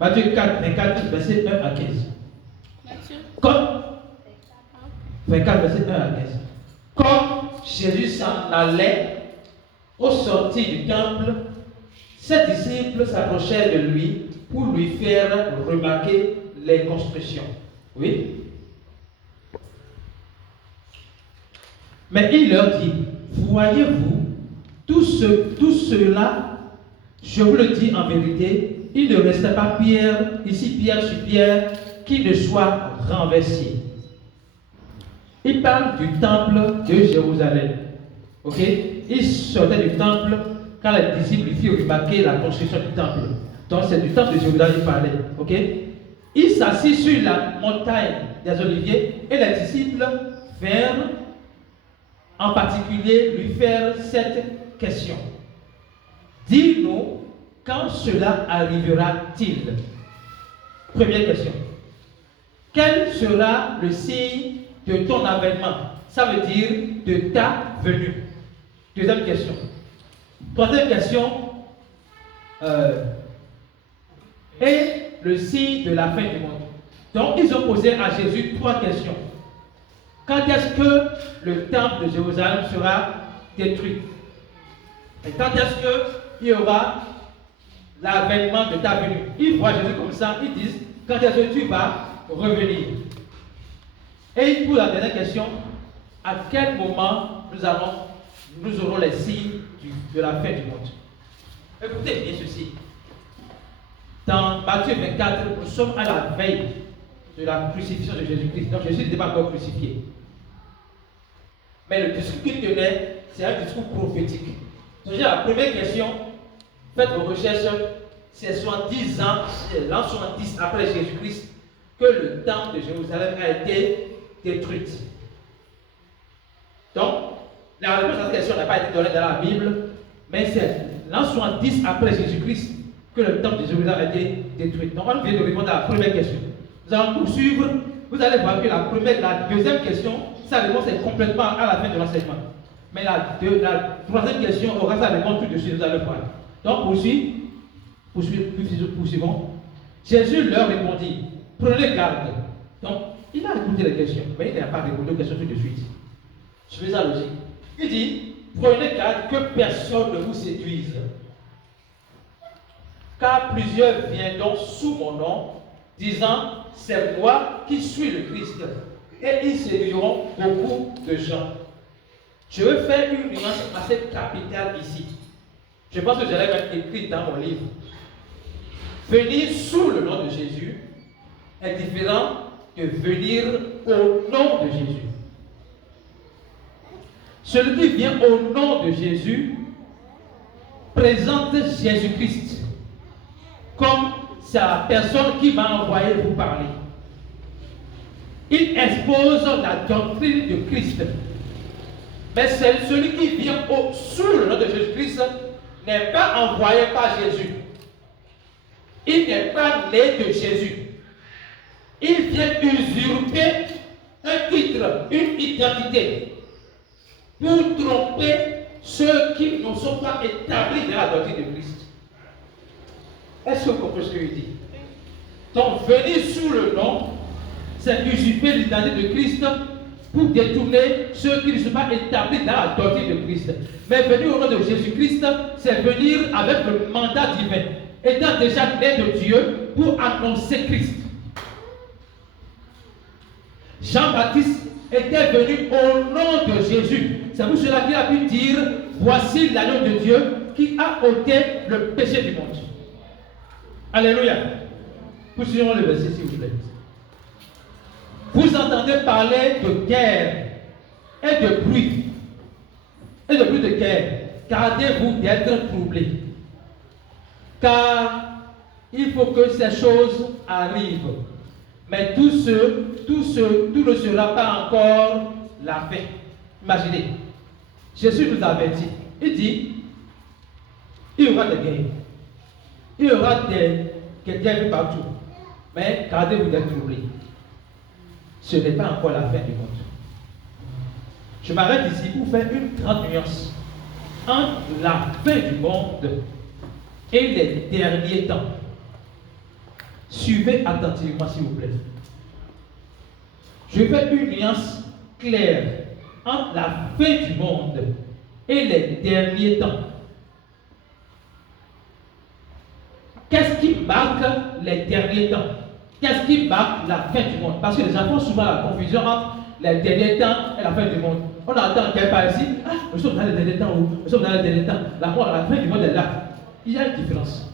Matthieu 4, 24, verset 1 à 15. Comme 24, verset 1 à 15. Comme Jésus s'en allait au sortir du temple, ses disciples s'approchèrent de lui pour lui faire remarquer les constructions. Oui. Mais il leur dit, voyez-vous, tout cela, je vous le dis en vérité, il ne reste pas pierre sur pierre, qui ne soit renversé. Il parle du temple de Jérusalem. Ok? Il sortait du temple quand les disciples lui firent remarquer la construction du temple. Donc c'est du temple de Jérusalem qu'il parlait. Ok? Il s'assit sur la montagne des Oliviers et les disciples vinrent en particulier lui faire cette question. Dis-nous quand cela arrivera-t-il? Première question. Quel sera le signe de ton avènement? Ça veut dire de ta venue. Deuxième question. Troisième question. Et le signe de la fin du monde. Donc, ils ont posé à Jésus trois questions. Quand est-ce que le temple de Jérusalem sera détruit? Et quand est-ce qu'il y aura l'avènement de ta venue? Ils voient Jésus comme ça, ils disent, quand est-ce que tu vas revenir? Et ils posent la dernière question, à quel moment nous aurons les signes de la fin du monde? Écoutez bien ceci. Dans Matthieu 24, nous sommes à la veille de la crucifixion de Jésus-Christ. Donc Jésus n'était pas encore crucifié. Mais le discours qu'il tenait, c'est un discours prophétique. Donc la première question, faites vos recherches, c'est 70 ans, c'est l'an 70 après Jésus-Christ, que le temple de Jérusalem a été détruit. Donc, la réponse à cette question n'a pas été donnée dans la Bible, mais c'est l'an 70 après Jésus-Christ que le temple de Jérusalem a été détruit. Donc, on vient de répondre à la première question. Nous allons poursuivre. Vous allez voir que la deuxième question, sa réponse est complètement à la fin de l'enseignement. Mais la troisième question aura sa réponse tout de suite, nous allons voir. Donc, poursuivons. Jésus leur répondit, prenez garde. Donc, il a écouté les questions, mais il n'a pas répondu aux questions tout de suite. Suivez sa logique. Il dit, prenez garde que personne ne vous séduise. Car plusieurs viendront sous mon nom, disant, c'est moi qui suis le Christ. Et ils séduiront beaucoup de gens. Je veux faire une nuance assez capitale ici. Je pense que je l'ai même écrit dans mon livre. Venir sous le nom de Jésus est différent de venir au nom de Jésus. Celui qui vient au nom de Jésus présente Jésus-Christ comme sa personne qui m'a envoyé vous parler. Il expose la doctrine de Christ. Mais c'est celui qui vient sous le nom de Jésus-Christ n'est pas envoyé par Jésus. Il n'est pas né de Jésus. Il vient usurper un titre, une identité, pour tromper ceux qui ne sont pas établis dans la doctrine de Christ. Est-ce que vous comprenez ce que je dis? Donc, venir sous le nom, c'est usurper l'identité de Christ pour détourner ceux qui ne sont pas établis dans la doctrine de Christ. Mais venir au nom de Jésus-Christ, c'est venir avec le mandat divin, étant déjà né de Dieu pour annoncer Christ. Jean-Baptiste était venu au nom de Jésus. C'est pour cela qu'il a pu dire, voici l'agneau de Dieu qui a ôté le péché du monde. Alléluia. Poursuivons le verset s'il vous plaît. Vous entendez parler de guerre et de bruit. Et de bruit de guerre. Gardez-vous d'être troublés. Car il faut que ces choses arrivent. Mais tout ne sera pas encore la fin. Imaginez. Jésus nous avertit. Il dit, il y aura des guerres. Il y aura des guerres partout. Mais gardez-vous d'être troublés. Ce n'est pas encore la fin du monde. Je m'arrête ici pour faire une grande nuance entre la fin du monde et les derniers temps. suivez attentivement, s'il vous plaît. Je fais une nuance claire entre la fin du monde et les derniers temps. Qu'est-ce qui marque les derniers temps? Qu'est-ce qui marque la fin du monde? Parce que les gens font souvent la confusion entre les derniers temps et la fin du monde. On entend quelqu'un par ici, nous sommes dans les derniers temps, nous sommes dans les derniers temps. La fin du monde est là. Il y a une différence.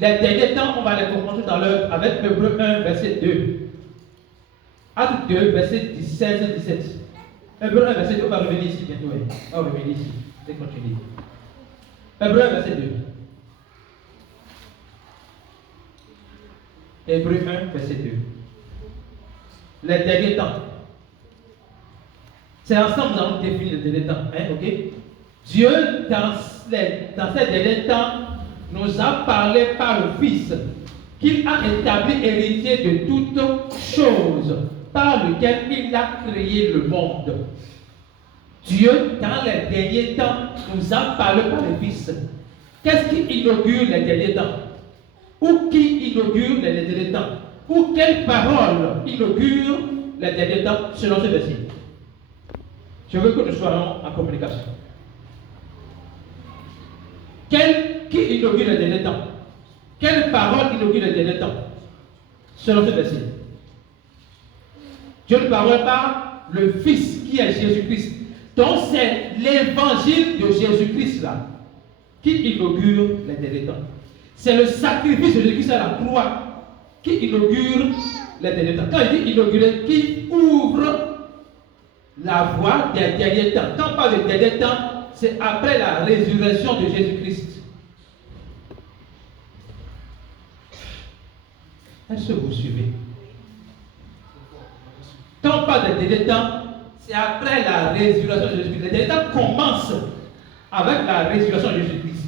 Les derniers temps, on va les comprendre tout à l'heure avec Hébreux 1, verset 2. Acte 2, verset 16 et 17. Hébreux 1, verset 2, on va revenir ici bientôt. On va revenir ici. C'est continuer. Hébreux 1, verset 2. Hébreux 1, verset 2. Les derniers temps. C'est ensemble que nous allons définir les derniers temps. Ok? Dieu, dans ces derniers temps, nous a parlé par le Fils, qu'il a établi héritier de toutes choses, par lequel il a créé le monde. Dieu, dans les derniers temps, nous a parlé par le Fils. Qu'est-ce qui inaugure les derniers temps? Ou qui inaugure les derniers temps? Ou quelle parole inaugure les derniers temps selon ce verset? Je veux que nous soyons en communication. Qui inaugure les derniers temps? Quelle parole inaugure les derniers temps? Selon ce verset. Dieu nous parle par le Fils qui est Jésus-Christ. Donc c'est l'évangile de Jésus-Christ là qui inaugure les derniers temps. C'est le sacrifice de Jésus-Christ à la croix qui inaugure les derniers temps. Quand il dit inaugurer, qui ouvre la voie des derniers temps. Quand on parle des derniers temps, c'est après la résurrection de Jésus-Christ. Est-ce que vous suivez? Quand on parle des derniers temps, c'est après la résurrection de Jésus-Christ. Les derniers temps commencent avec la résurrection de Jésus-Christ.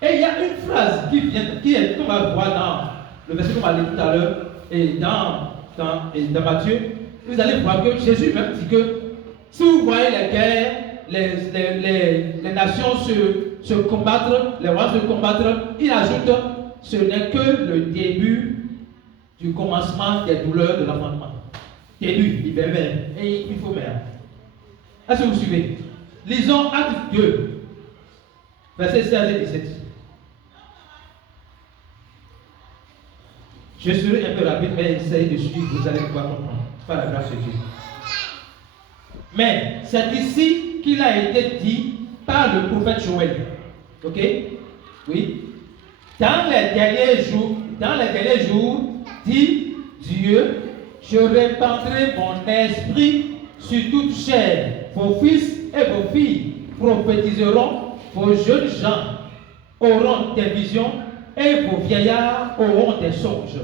Et il y a une phrase qui est qu'on va voir dans le verset qu'on va lire tout à l'heure, et dans Matthieu, vous allez voir que Jésus même dit que si vous voyez les guerres, les nations se combattre, les rois se combattre, il ajoute, ce n'est que le début du commencement des douleurs de l'enfantement. Début, il bébé, et il faut mère. Est-ce que vous suivez? Lisons Acte 2, versets 16 et 17. Je serai un peu rapide, mais essayez de suivre, vous allez pouvoir comprendre. Par la grâce de Dieu. Mais c'est ici qu'il a été dit par le prophète Joël. Ok? Oui. Dans les derniers jours, dit Dieu, je répandrai mon esprit sur toute chair. Vos fils et vos filles prophétiseront, vos jeunes gens auront des visions et vos vieillards auront des songes.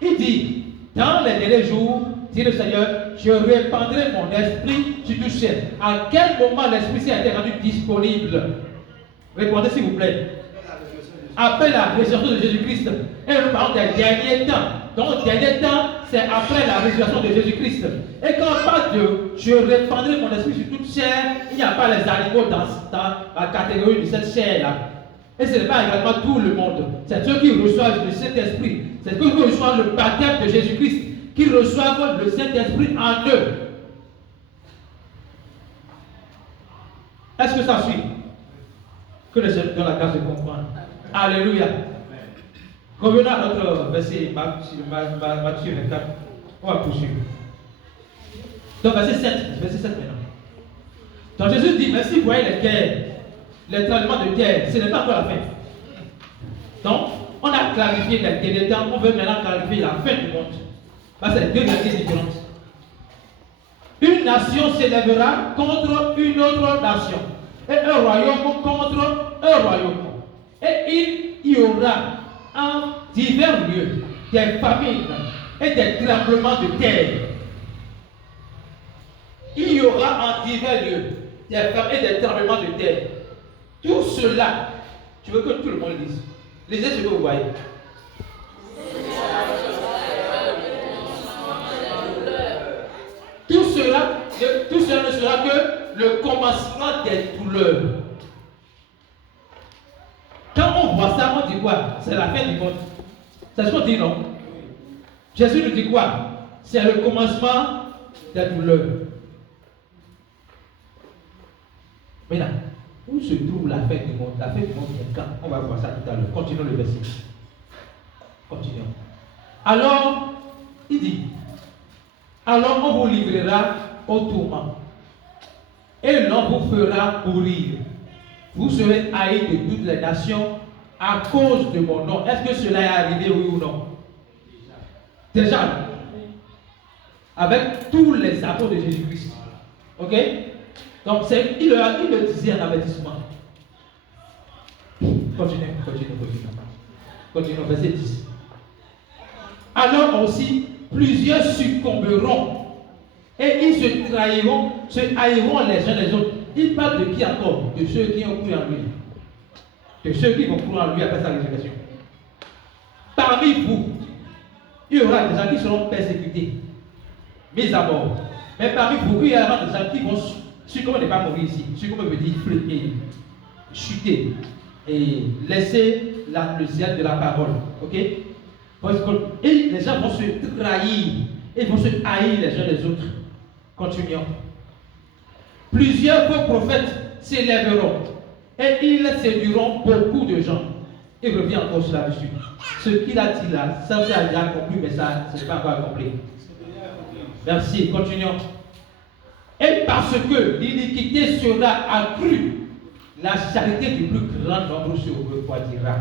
Il dit, dans les derniers jours, dit le Seigneur, je répandrai mon esprit sur toute chair. À quel moment l'esprit a été rendu disponible? Répondez s'il vous plaît. Après la résurrection de Jésus-Christ. Et nous parlons des derniers temps. Donc, dernier temps, c'est après la résurrection de Jésus-Christ. Et quand on parle de je répandrai mon esprit sur toute chair, il n'y a pas les animaux dans la catégorie de cette chair-là. Et ce n'est pas également tout le monde. C'est ceux qui reçoivent le Saint-Esprit. C'est ceux qui reçoivent le baptême de Jésus-Christ, qui reçoivent le Saint-Esprit en eux. Est-ce que ça suit? Que le Seigneur donne la grâce de comprendre. Alléluia. Revenons à notre verset, Matthieu 24. On va poursuivre. Donc, verset 7 maintenant. Donc, Jésus dit, mais si vous voyez les guerres, les tremblements de terre, ce n'est pas encore la fin. Donc, on a clarifié les derniers temps, on veut maintenant clarifier la fin du monde. Parce que c'est deux vérités différentes. Une nation s'élèvera contre une autre nation, et un royaume contre un royaume. Et il y aura en divers lieux des famines et des tremblements de terre. Il y aura en divers lieux des famines et des tremblements de terre. Tout cela, je veux que tout le monde lise. Lisez ce que vous voyez. Tout cela ne sera que le commencement des douleurs. Quand on voit ça, on dit quoi? C'est la fin du monde. C'est ce qu'on dit, non? Jésus nous dit quoi? C'est le commencement des douleurs. Maintenant, où se trouve la fin du monde? La fin du monde vient quand? On va voir ça tout à l'heure. Continuons le verset. Continuons. Alors, il dit, alors on vous livrera au tourment, et l'on vous fera mourir. Vous serez haïs de toutes les nations à cause de mon nom. Est-ce que cela est arrivé, oui ou non? Déjà, avec tous les apôtres de Jésus-Christ. Ok? Donc, il le disait en avertissement. Continuez, verset 10. Alors aussi, plusieurs succomberont et ils se trahiront, se haïront les uns les autres. Il parle de qui encore? De ceux qui ont cru en lui. De ceux qui vont croire en lui après sa résurrection. Parmi vous, il y aura des gens qui seront persécutés, mis à mort. Mais parmi vous, il y aura des gens qui vont succomber, ne pas mourir ici. Succomber veut dire chuter et laisser le zèle de la parole. Ok? Et les gens vont se trahir et vont se haïr les uns les autres. Continuons. Plusieurs faux prophètes s'élèveront et ils séduiront beaucoup de gens. Il revient encore sur là-dessus. Ce qu'il a dit là, ça c'est déjà accompli, mais ça, ce n'est pas encore accompli. Merci, continuons. Et parce que l'iniquité sera accrue, la charité du plus grand nombre se refroidira.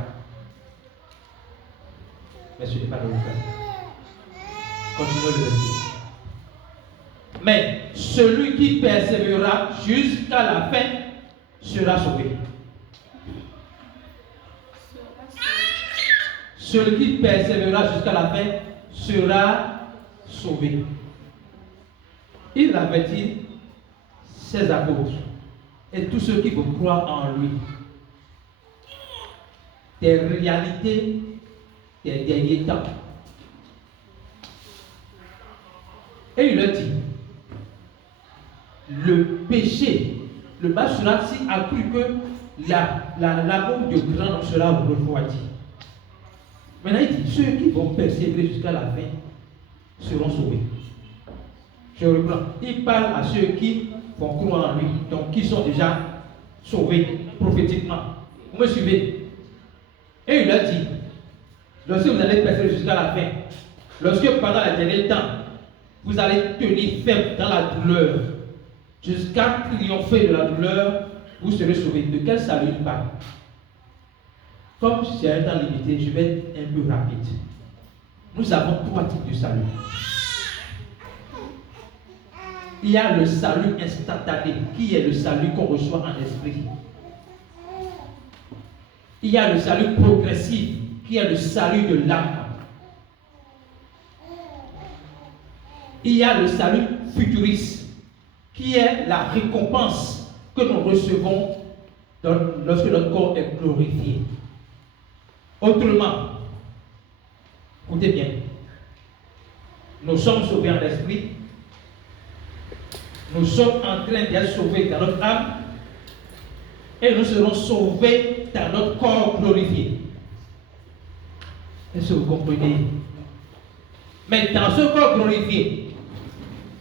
Mais ce n'est pas le cas. Continuons le verset. Mais celui qui persévérera jusqu'à la fin sera sauvé. Celui qui persévérera jusqu'à la fin sera sauvé. Il avertit ses apôtres et tous ceux qui vont croire en lui des réalités des derniers temps. Et il leur dit, le péché, le mal sera si accru que l'amour de grand homme sera refroidi. Maintenant, il dit, ceux qui vont persévérer jusqu'à la fin seront sauvés. Je reprends. Il parle à ceux qui vont croire en lui, donc qui sont déjà sauvés prophétiquement. Vous me suivez? Et il leur dit, lorsque vous allez persévérer jusqu'à la fin, lorsque pendant les derniers temps, vous allez tenir ferme dans la douleur, jusqu'à triompher de la douleur, vous serez sauvés. De quel salut il parle? Comme c'est un temps limité, je vais être un peu rapide. Nous avons 3 types de salut. Il y a le salut instantané, qui est le salut qu'on reçoit en esprit. Il y a le salut progressif, qui est le salut de l'âme. Il y a le salut futuriste, qui est la récompense que nous recevons lorsque notre corps est glorifié. Autrement, écoutez bien, nous sommes sauvés en esprit, nous sommes en train d'être sauvés dans notre âme, et nous serons sauvés dans notre corps glorifié. Est-ce que vous comprenez? Mais dans ce corps glorifié,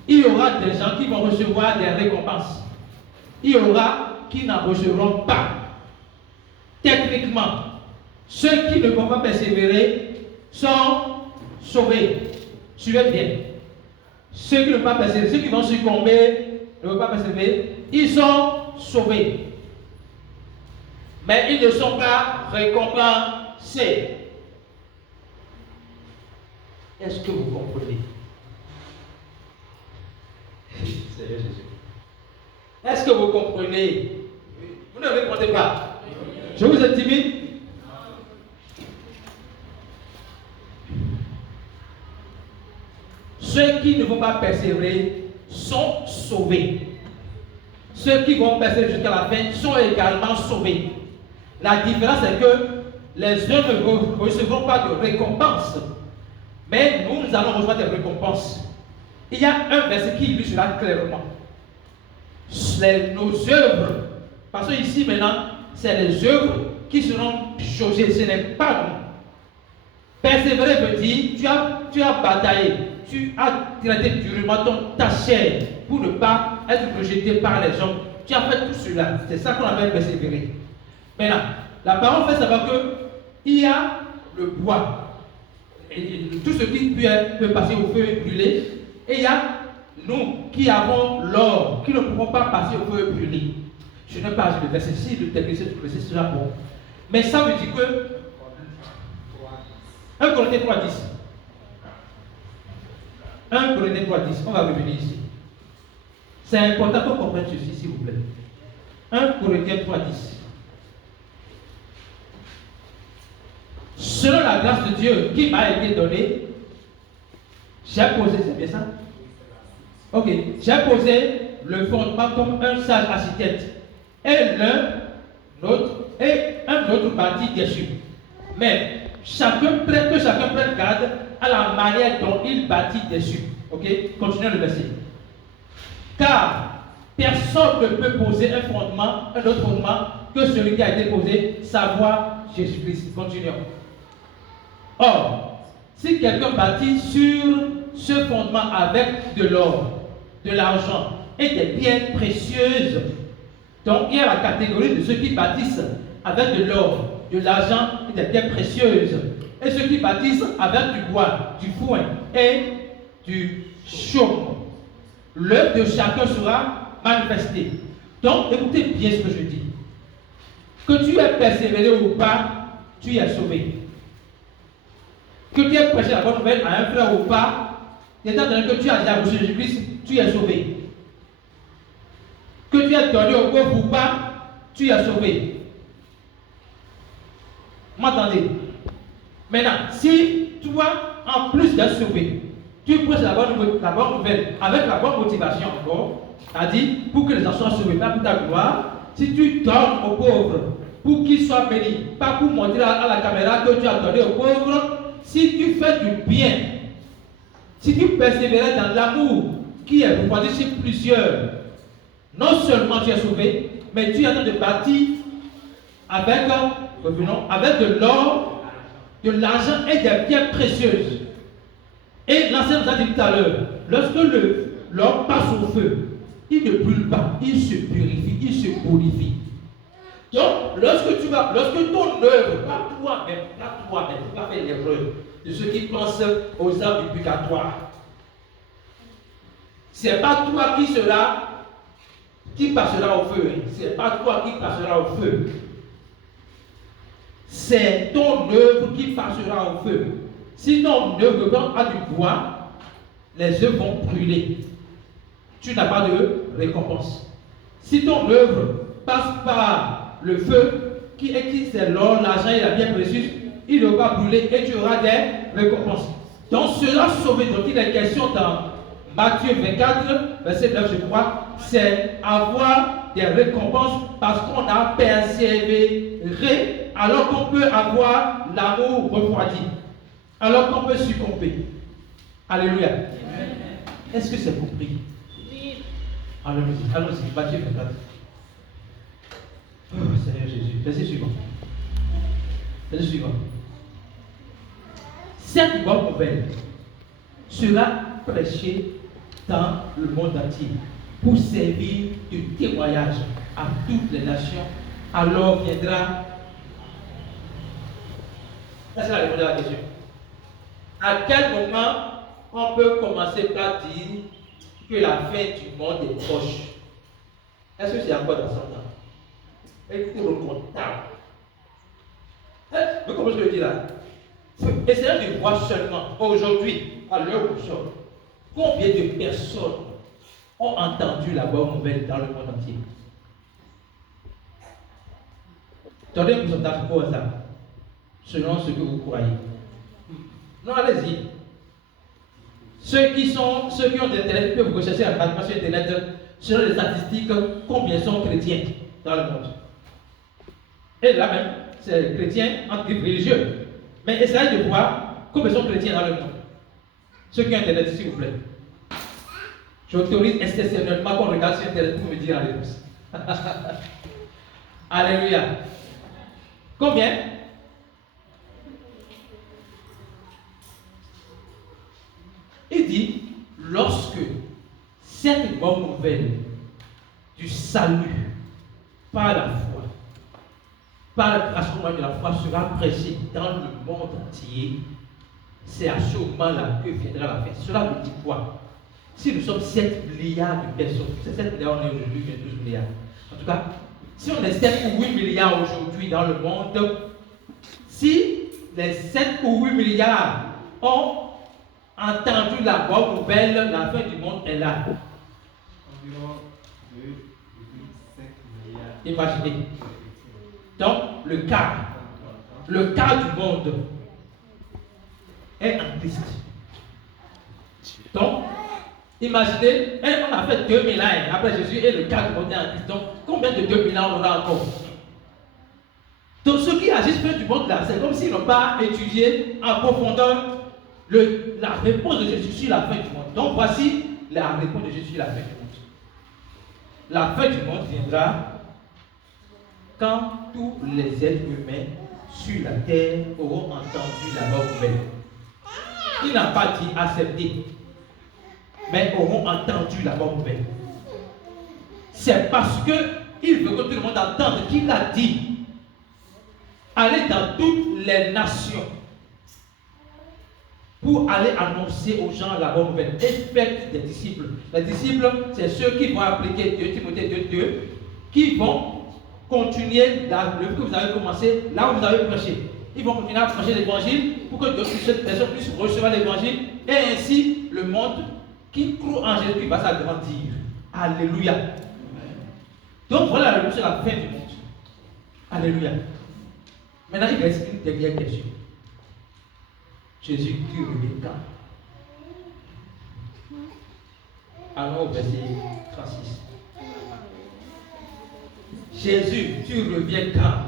il y aura des gens qui vont recevoir des récompenses. Il y aura qui n'en recevront pas. Techniquement, ceux qui ne vont pas persévérer sont sauvés. Suivez bien. Ceux qui ne vont pas persévérer, ceux qui vont succomber, ne vont pas persévérer, ils sont sauvés. Mais ils ne sont pas récompensés. Est-ce que vous comprenez? Seigneur Jésus. Est-ce que vous comprenez? Vous ne répondez pas. Je vous intimide. Ceux qui ne vont pas persévérer sont sauvés. Ceux qui vont persévérer jusqu'à la fin sont également sauvés. La différence est que les uns ne recevront pas de récompense, mais nous allons recevoir des récompenses. Il y a un verset qui illustre cela clairement. Nos œuvres, parce que ici maintenant, c'est les œuvres qui seront jugées, ce n'est pas nous. Persévérer veut dire, tu as bataillé, tu as traité durement ta chair pour ne pas être rejeté par les hommes. Tu as fait tout cela. C'est ça qu'on appelle persévérer. Maintenant, la parole fait savoir qu'il y a le bois, et tout ce qui peut passer au feu et brûler, et il y a nous qui avons l'or, qui ne pouvons pas passer au feu et brûler. Je n'ai pas le verset 6, le texte, c'est déjà bon. Mais ça veut dire que 1 Corinthiens 3.10. 1 Corinthiens 3.10, on va revenir ici. C'est important qu'on comprenne ceci, s'il vous plaît. 1 Corinthiens 3.10. Selon la grâce de Dieu qui m'a été donnée, j'ai posé, c'est bien ça? Ok, j'ai posé le fondement comme un sage architecte, et un autre bâtit dessus. Mais que chacun prenne garde à la manière dont il bâtit dessus. Ok, continuez le verset. Car personne ne peut poser un autre fondement que celui qui a été posé, savoir Jésus-Christ. Continuons. Or, si quelqu'un bâtit sur ce fondement avec de l'or, de l'argent et des pierres précieuses, donc il y a la catégorie de ceux qui bâtissent avec de l'or, de l'argent et des pierres précieuses, et ceux qui bâtissent avec du bois, du foin et du chaume. L'œuvre de chacun sera manifestée. Donc, écoutez bien ce que je dis. Que tu aies persévéré ou pas, tu es sauvé. Que tu aies prêché la bonne nouvelle à un frère ou pas, étant donné que tu as déjà reçu Jésus-Christ, tu es sauvé. Que tu aies donné au pauvre ou pas, tu es sauvé. M'entendez? Maintenant, si toi, en plus d'être sauvé, tu prêches la bonne nouvelle avec la bonne motivation encore, c'est-à-dire pour que les gens soient sauvés, pas pour ta gloire, si tu donnes aux pauvres pour qu'ils soient bénis, pas pour montrer à la caméra que tu as donné aux pauvres, si tu fais du bien, si tu persévères dans l'amour qui est répandu chez plusieurs, non seulement tu es sauvé, mais tu es en train de bâtir avec de l'or, de l'argent et des pierres précieuses. Et l'ancien nous a dit tout à l'heure, lorsque l'or passe au feu, il ne brûle pas, il se purifie, il se purifie. Donc, lorsque ton œuvre, pas toi-même, tu vas faire l'erreur de ceux qui pensent aux âmes du purgatoire. C'est pas toi qui passera au feu. C'est pas toi qui passera au feu. C'est ton œuvre qui passera au feu. Si ton œuvre a du bois, les œuvres vont brûler. Tu n'as pas de récompense. Si ton œuvre passe par le feu, qui c'est l'or, l'argent et la pierre précieuse, il ne va pas brûler et tu auras des récompenses. Donc cela sauvé, dont il est question dans Matthieu 24, verset 9, je crois, c'est avoir des récompenses parce qu'on a persévéré alors qu'on peut avoir l'amour refroidi, alors qu'on peut succomber. Alléluia. Est-ce que c'est compris? Oui. Allons-y, Matthieu 24. Oh Seigneur Jésus, verset suivant. Verset suivant. Cette bonne nouvelle sera prêchée dans le monde entier pour servir de témoignage à toutes les nations. Alors viendra. Ça, c'est la réponse à la question. À quel moment on peut commencer par dire que la fin du monde est proche? Est-ce que c'est encore dans son temps? Écoutez le comptable. Vous comprenez ce que je dis là? Essayez de voir seulement aujourd'hui, à l'heure où nous sommes, combien de personnes ont entendu la bonne nouvelle dans le monde entier. Donnez un pourcentage au hasard, selon ce que vous croyez. Non, allez-y. Ceux qui ont Internet peuvent rechercher rapidement sur Internet, selon les statistiques, combien sont chrétiens dans le monde. Et là même, c'est chrétiens entre guillemets religieux. Mais essayez de voir combien sont chrétiens dans le monde. Ceux qui ont Internet, s'il vous plaît. J'autorise exceptionnellement qu'on regarde sur Internet pour me dire la réponse. Alléluia. Combien? dit, lorsque cette bonne nouvelle du salut par la foi, par la création de la foi sera prêchée dans le monde entier, c'est à ce moment-là que viendra la fête. Cela veut dire quoi? Si nous sommes 7 milliards de personnes, c'est 7 milliards, on est aujourd'hui 12 milliards. En tout cas, si on est 7 ou 8 milliards aujourd'hui dans le monde, si les 7 ou 8 milliards ont entendu la bonne nouvelle, la fin du monde est là. Environ 2,5 milliards. Imaginez. Donc, le quart du monde est en Christ. Donc, imaginez, on a fait 2000 ans après Jésus et le quart du monde est en Christ. Donc, combien de 2000 ans on aura encore? Donc, ceux qui agissent fin du monde là, c'est comme s'ils n'ont pas étudié en profondeur la réponse de Jésus sur la fin du monde. Donc, voici la réponse de Jésus sur la fin du monde. La fin du monde viendra quand tous les êtres humains sur la terre auront entendu la bonne nouvelle. Il n'a pas dit accepter, mais auront entendu la bonne nouvelle. C'est parce qu'il veut que tout le monde entende qu'il a dit allez dans toutes les nations pour aller annoncer aux gens la bonne nouvelle et faire des disciples. Les disciples, c'est ceux qui vont appliquer 2 Timothée 2.2, qui vont continuer le que vous avez commencé, là où vous avez prêché. Ils vont continuer à prêcher l'évangile pour que d'autres personnes puissent recevoir l'évangile et ainsi le monde qui croit en Jésus va s'agrandir. Alléluia. Donc voilà la leçon, la fin du monde. Alléluia. Maintenant, il reste une dernière question. Jésus, tu reviens quand? Allons au verset 36. Jésus, tu reviens quand?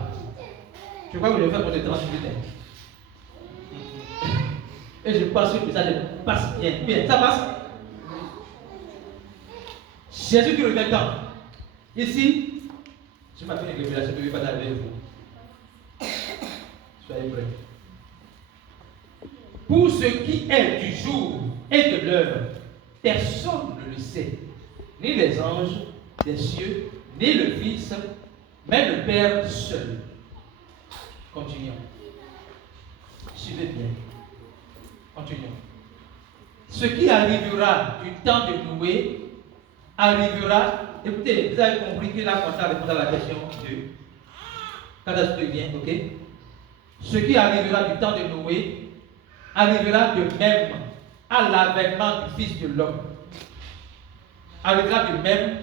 Je crois que je vais faire pour les 30 minutes. Et je pense que ça passe bien. Bien, ça passe? Jésus, tu reviens quand? Ici, je m'appelle une révélation que je ne vais pas avec vous. Soyez prêts. Pour ce qui est du jour et de l'heure, personne ne le sait, ni les anges des cieux, ni le Fils, mais le Père seul. Continuons. Suivez bien. Continuons. Ce qui arrivera du temps de Noé arrivera. Écoutez, vous avez compris que là, quand ça répond à la question 2. Quand ça se vient, ok? Ce qui arrivera du temps de Noé arrivera de même à l'avènement du Fils de l'homme. Arrivera de même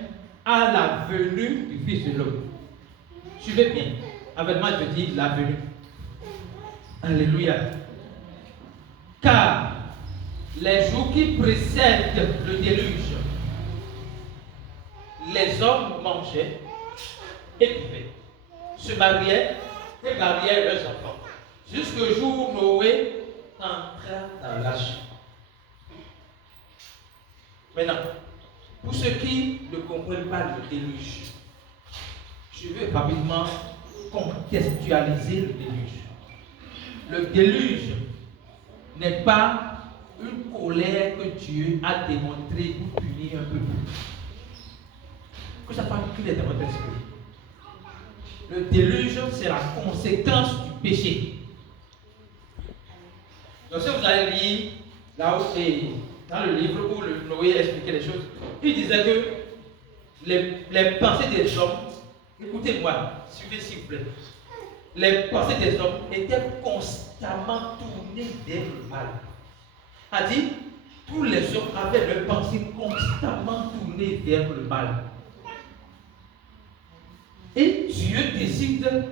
à la venue du Fils de l'homme. Suivez bien. Avènement, je dis la venue. Alléluia. Car les jours qui précèdent le déluge, les hommes mangeaient et buvaient, se mariaient et mariaient leurs enfants, jusqu'au jour où Noé entra dans l'arche. Maintenant, pour ceux qui ne comprennent pas le déluge, je veux rapidement contextualiser le déluge. Le déluge n'est pas une colère que Dieu a démontrée pour punir un peuple. Que ça parle qu'il est dans votre esprit. Le déluge, c'est la conséquence du péché. Donc si vous allez lire là où c'est dans le livre où Noé expliquait les choses, il disait que les pensées des hommes, écoutez-moi, suivez s'il vous plaît, les pensées des hommes étaient constamment tournées vers le mal. A dit, tous les hommes avaient leurs pensées constamment tournées vers le mal. Et Dieu décide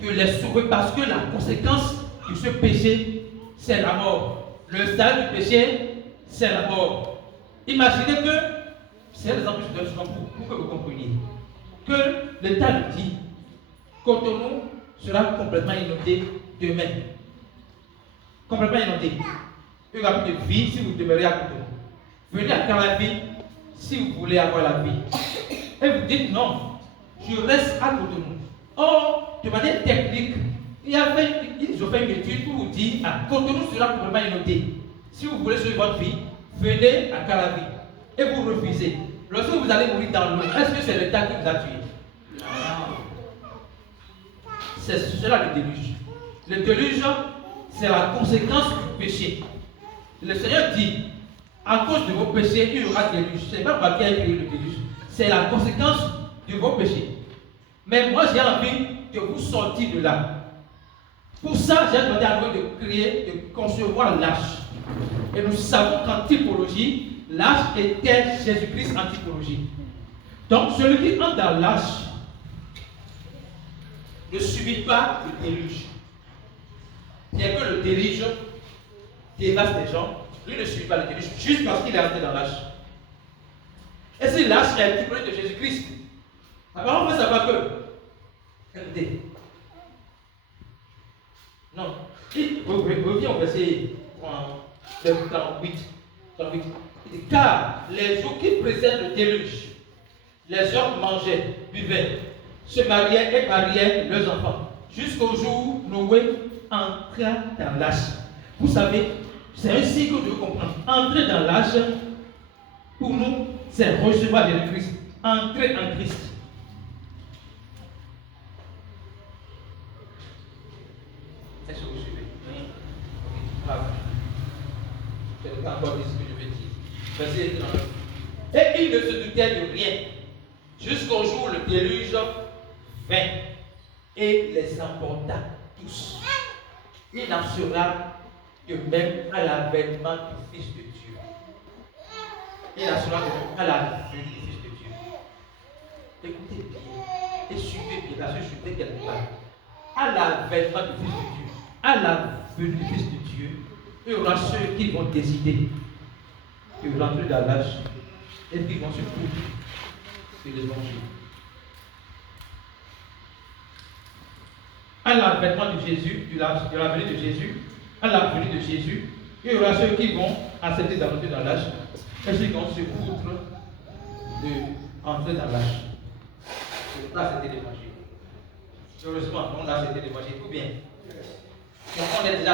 de les sauver parce que la conséquence de ce péché, c'est la mort. Le salaire du péché, c'est la mort. Imaginez que, c'est l'exemple que je donne souvent pour que vous compreniez, que l'État nous dit, Cotonou sera complètement inondé demain. Complètement inondé. Il n'y aura plus de vie si vous demeurez à Cotonou. Venez à Caravi si vous voulez avoir la vie. Et vous dites non, je reste à Cotonou. Or, de manière technique, ils ont fait une étude pour vous dire, Cotonou sera complètement inondé. Si vous voulez sauver votre vie, venez à Calavi et vous refusez. Lorsque vous allez mourir dans l'eau, est-ce que c'est l'État qui vous a tué? C'est cela le déluge. Le déluge, c'est la conséquence du péché. Le Seigneur dit, à cause de vos péchés, il y aura déluge. Ce n'est pas moi qui ai créé le déluge. C'est la conséquence de vos péchés. Mais moi, j'ai envie de vous sortir de là. Pour ça, j'ai demandé à Dieu de créer, de concevoir l'arche. Et nous savons qu'en typologie, l'arche était Jésus-Christ en typologie. Donc, celui qui entre dans l'arche ne subit pas le déluge. Bien que le déluge dévaste les gens, lui ne subit pas le déluge juste parce qu'il est entré dans l'arche. Et si l'arche est un typologie de Jésus-Christ, alors on peut savoir que. Regardez. Non. Reviens au verset 38. Car les jours qui précèdent le déluge, les hommes mangeaient, buvaient, se mariaient et mariaient leurs enfants, jusqu'au jour où Noé entra dans l'arche. Vous savez, c'est un signe que je veux comprendre. Entrer dans l'arche, pour nous, c'est recevoir Jésus-Christ. Entrer en Christ. Est-ce que vous suivez? Je ne vais pas encore dire ce que je vais dire. Verset 39. Et il ne se doutait de rien, jusqu'au jour où le déluge vint et les emporta tous. Il en sera de même à l'avènement du Fils de Dieu. Il en sera de même à l'avènement du Fils de Dieu. Écoutez bien et suivez bien, parce que je sais quelque part. À l'avènement du Fils de Dieu, à la venue du Fils de Dieu, il y aura ceux qui vont décider de rentrer dans l'âge et qui vont se foutre de l'évangile. À l'avènement de Jésus, de la venue de Jésus, à la venue de Jésus, il y aura ceux qui vont accepter d'entrer dans l'âge et ceux qui vont se foutre d'entrer dans l'âge. Là, c'était l'évangile. Heureusement, on a accepté l'évangile. Tout bien. Donc, on est déjà dans